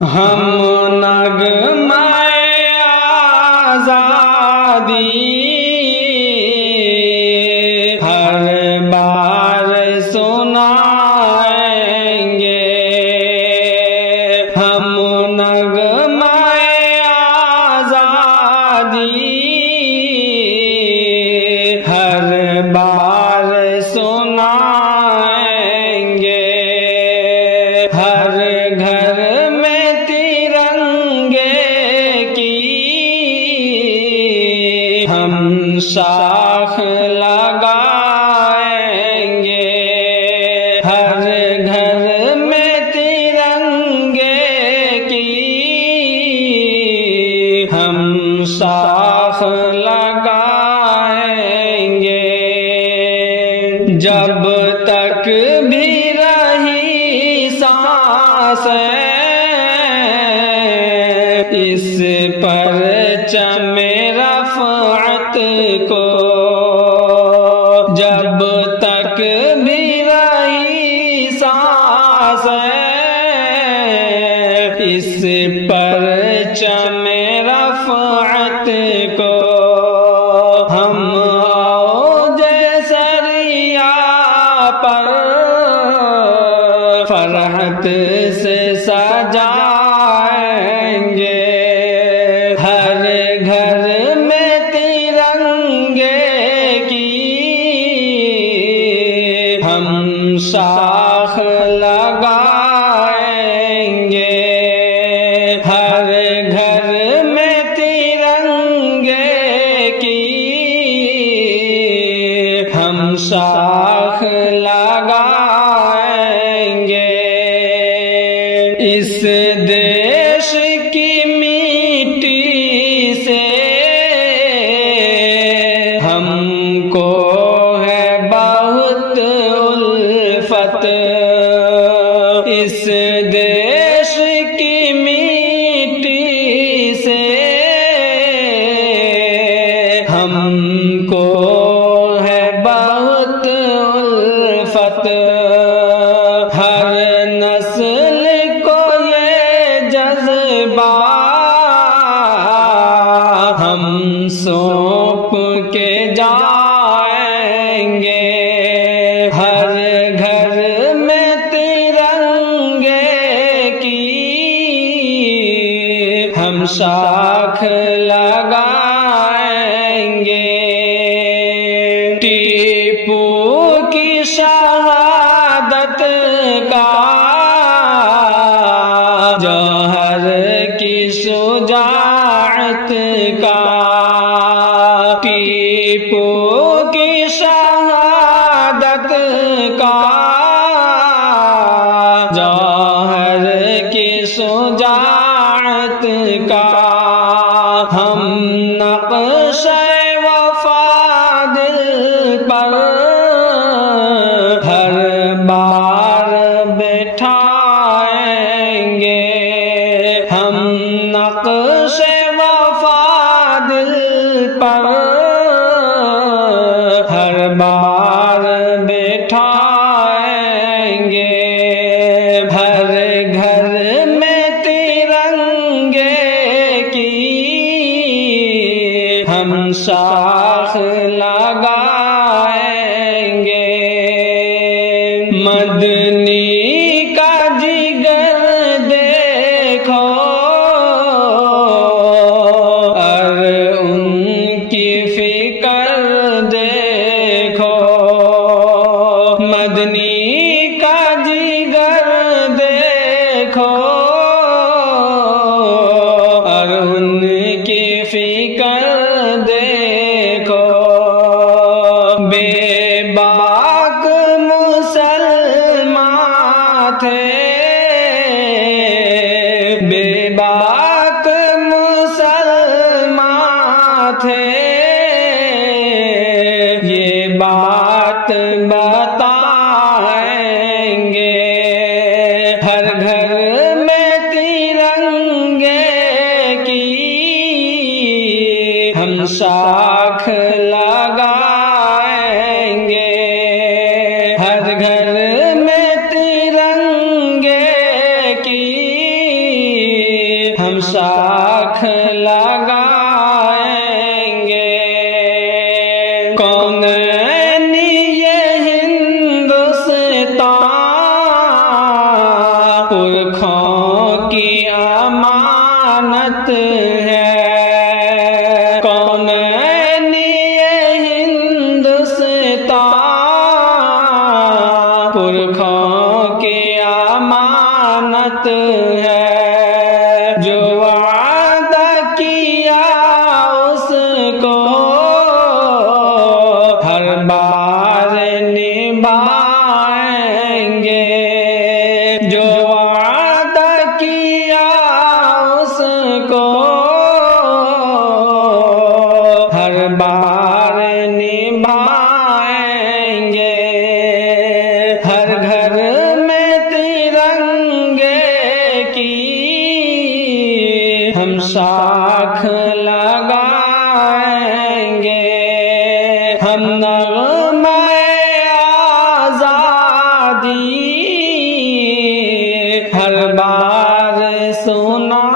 हम नगमाए आज़ादी हर बार सुनाएंगे। हम नगमाए आज़ादी हर बार सुनाएंगे। हर घर में तिरंगे की हम शाख लगाएंगे। हर घर में तिरंगे की हम शाख लगाएंगे। जब तक भी रही सांसें इस परचम रफ़अत को, जब तक भी रही सांसें इस परचम रफ़अत को, हम औजे सरिया पर फरहत से सजाएंगे। हर घर में तिरंगे की हम शाख लगाएंगे। हर घर में तिरंगे की हम शाख लगाएंगे। इस देश की मिट्टी से हमको है बहुत उल्फत। इस देश की मिट्टी से हमको है बहुत उल्फत। हर नस्ल को ये जज्बा हम सौंप के जाएंगे। हर घर में तिरंगे की हम शाख लगाएंगे। टीपू की शहादत का, जौहर की शुजाअत का, टीपू की शहादत का, जौहर की शुजाअत का हम नक्शे वफा दिल पर हर बार बिठाएंगे। हम नक्शे वफा दिल पर हर बार बिठाएंगे। हर घर में तिरंगे की हम शाख लगाएंगे। मदनी का जिगर देखो और उनकी फिकर देखो। मदनी का जिगर देखो और उनकी फिकर देखो। बेबाक मुसलमान थे, बेबाक मुसलमान थे, ये बात बताएंगे। हर घर में तिरंगे की हम शाख लगाएंगे। हर घर में तिरंगे की हम साख लगाएंगे। कौन ये हिंदुस्तान पुरखों की अमानत है। कौन ये हिंदुस्तान पुरखों की अमानत है। जो वादा किया उसको हर बार निभाएंगे। जो वादा किया उसको हर बार निभाएंगे। हर घर में तिरंगे की हम साख लगाएंगे। हम नग़्मे आज़ादी हर बार सुना